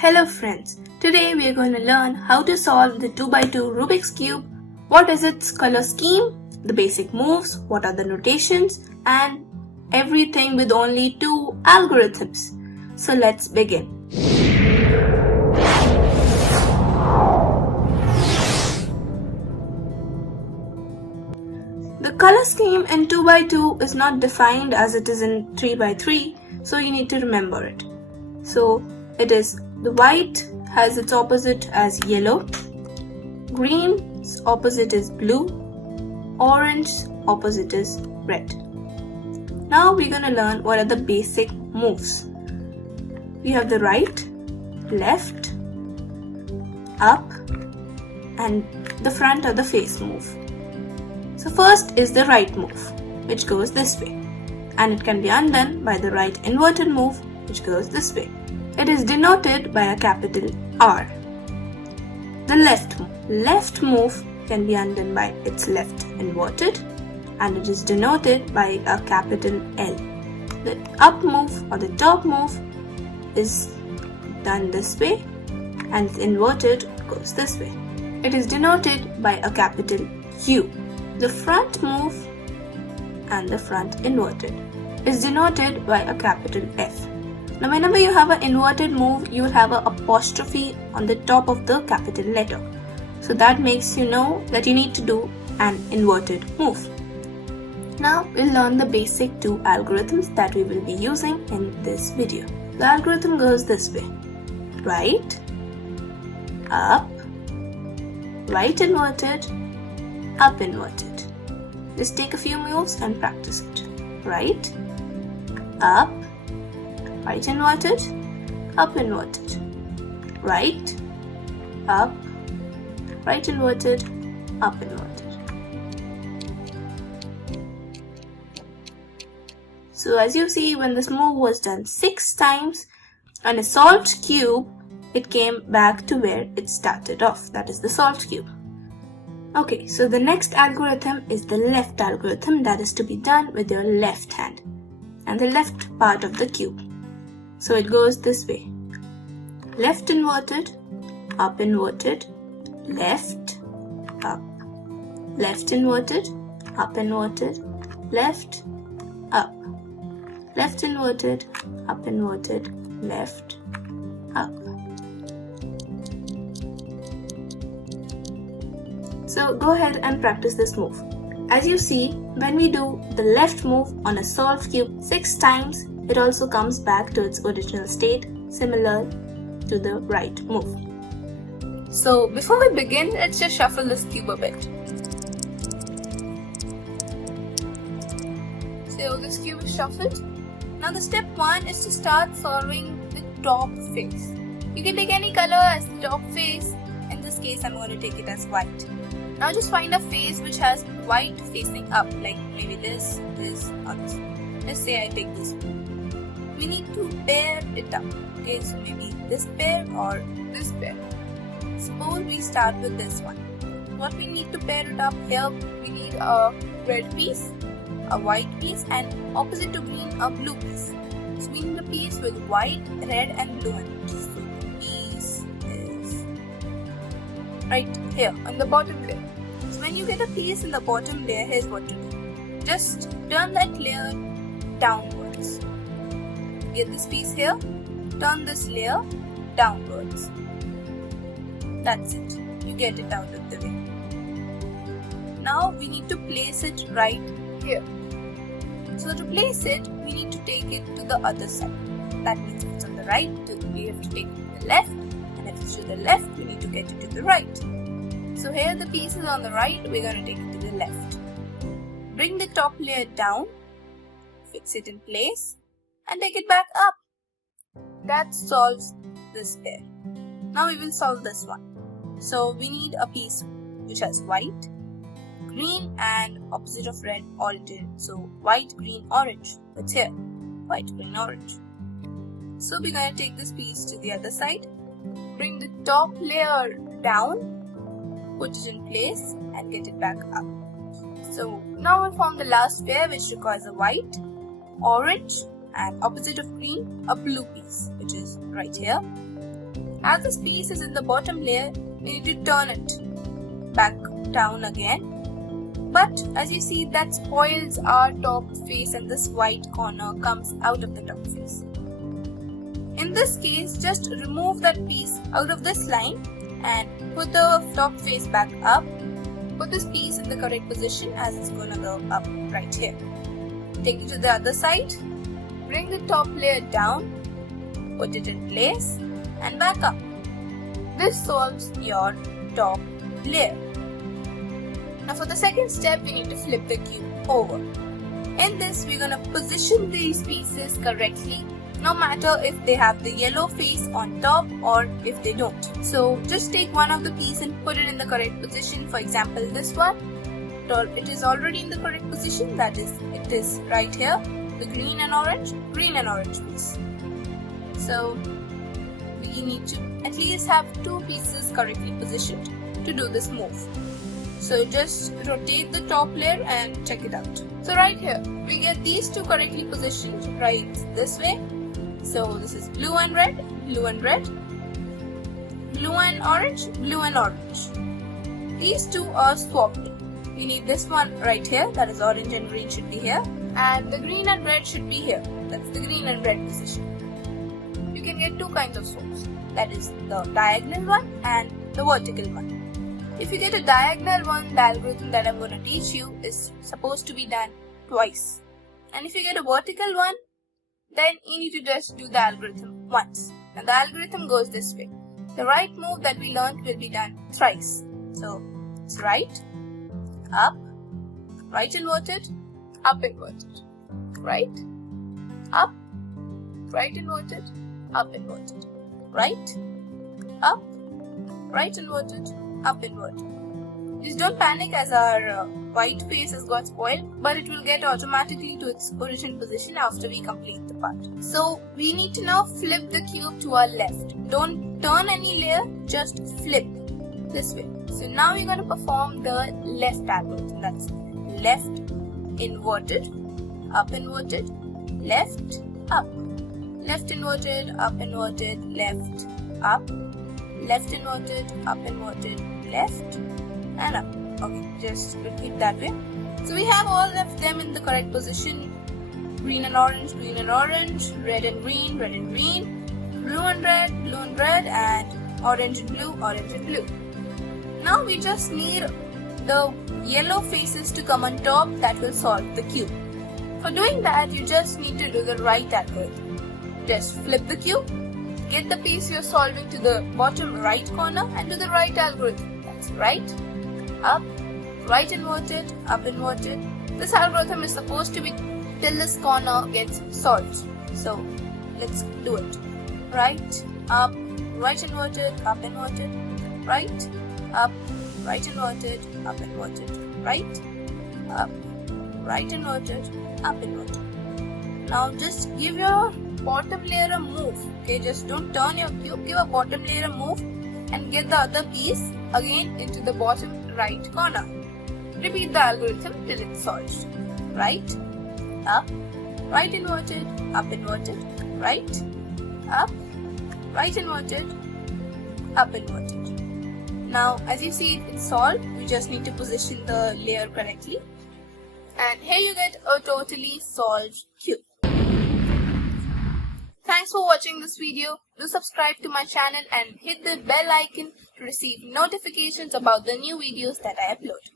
Hello friends, today we are going to learn how to solve the 2x2 Rubik's Cube, what is its color scheme, the basic moves, what are the notations, and everything with only 2 algorithms. So let's begin. The color scheme in 2x2 is not defined as it is in 3x3, so you need to remember it. So it is the white has its opposite as yellow, green's opposite is blue, orange's opposite is red. Now we're going to learn what are the basic moves. We have the right, left, up, and the front or the face move. So first is the right move, which goes this way, and it can be undone by the right inverted move, which goes this way. It is denoted by a capital R. The left move can be undone by its left inverted, and it is denoted by a capital L. The up move or the top move is done this way, and its inverted goes this way. It is denoted by a capital U. The front move and the front inverted is denoted by a capital F. Now whenever you have an inverted move, you will have an apostrophe on the top of the capital letter. So that makes you know that you need to do an inverted move. Now we'll learn the basic 2 algorithms that we will be using in this video. The algorithm goes this way. Right, up, right inverted, up inverted. Just take a few moves and practice it. Right, up, right inverted, up inverted, right, up, right inverted, up inverted. So as you see, when this move was done 6 times on a solved cube, it came back to where it started off, that is the solved cube. Okay, so the next algorithm is the left algorithm, that is to be done with your left hand and the left part of the cube. So it goes this way. Left inverted, up inverted, left, up. Left inverted, up inverted, left, up. Left inverted, up inverted, left, up. So go ahead and practice this move. As you see, when we do the left move on a solved cube 6 times, it also comes back to its original state, similar to the right move. So before we begin, let's just shuffle this cube a bit. So this cube is shuffled. Now the step 1 is to start solving the top face. You can take any color as the top face. In this case, I'm going to take it as white. Now just find a face which has white facing up, like maybe this, or this. Let's say I take this one. We need to pair it up. Okay, so maybe this pair or this pair. Suppose we start with this one. What we need to pair it up here, we need a red piece, a white piece, and opposite to green, a blue piece. So we need a piece with white, red, and blue in it. So the piece is right here on the bottom layer. So when you get a piece in the bottom layer, here's what to do. Just turn that layer downwards. Get this piece here, turn this layer downwards. That's it. You get it out of the way. Now we need to place it right here. So to place it, we need to take it to the other side. That means if it's on the right, we have to take it to the left. And if it's to the left, we need to get it to the right. So here the piece is on the right, we're going to take it to the left. Bring the top layer down, fix it in place, and take it back up. That solves this pair. Now we will solve this one. So we need a piece which has white, green, and opposite of red, orange. So white, green, orange. It's here. White, green, orange. So we're going to take this piece to the other side. Bring the top layer down, put it in place, and get it back up. So now we'll form the last pair, which requires a white, orange, and opposite of green, a blue piece, which is right here. As this piece is in the bottom layer, we need to turn it back down again. But as you see, that spoils our top face and this white corner comes out of the top face. In this case, just remove that piece out of this line and put the top face back up. Put this piece in the correct position as it's going to go up right here. Take it to the other side. Bring the top layer down. Put it in place and back up. This solves your top layer. Now for the second step, we need to flip the cube over. In this, we're going to position these pieces correctly, no matter if they have the yellow face on top or if they don't. So just take one of the piece and put it in the correct position. For example, this one, it is already in the correct position. That is, it is right here, the green and orange piece. So we need to at least have two pieces correctly positioned to do this move. So just rotate the top layer and check it out. So right here, we get these two correctly positioned right this way. So this is blue and red, blue and red, blue and orange, blue and orange. These two are swapped. We need this one right here, that is orange and green should be here. And the green and red should be here. That's the green and red position. You can get two kinds of swaps. That is the diagonal one and the vertical one. If you get a diagonal one, the algorithm that I'm going to teach you is supposed to be done twice. And if you get a vertical one, then you need to just do the algorithm once. And the algorithm goes this way. The right move that we learned will be done thrice. So it's right, up, right inverted, up inverted, right, up, right inverted, up inverted, right, up, right inverted, up inverted. Just don't panic as our white face has got spoiled, but it will get automatically to its original position after we complete the part. So we need to now flip the cube to our left. Don't turn any layer, just flip this way. So now we're going to perform the left algorithm. That's left inverted, up inverted, left, up, left inverted, up inverted, left, up, left inverted, up inverted, left and up. Okay, just repeat that way. So we have all of them in the correct position. Green and orange, red and green, blue and red, and orange and blue. Now we just need the yellow faces to come on top that will solve the cube. For doing that, you just need to do the right algorithm. Just flip the cube, get the piece you're solving to the bottom right corner and do the right algorithm. That's right, up, right inverted, up inverted. This algorithm is supposed to be till this corner gets solved. So let's do it. Right, up, right inverted, up inverted, right, up, right inverted, up inverted, right, up, right inverted, up inverted. Now just give your bottom layer a move. Okay, just don't turn your cube, give a bottom layer a move and get the other piece again into the bottom right corner. Repeat the algorithm till it's solved. Right, up, right inverted, right, up, right inverted, up inverted. Now as you see it's solved, we just need to position the layer correctly. And here you get a totally solved cube. Thanks for watching this video. Do subscribe to my channel and hit the bell icon to receive notifications about the new videos that I upload.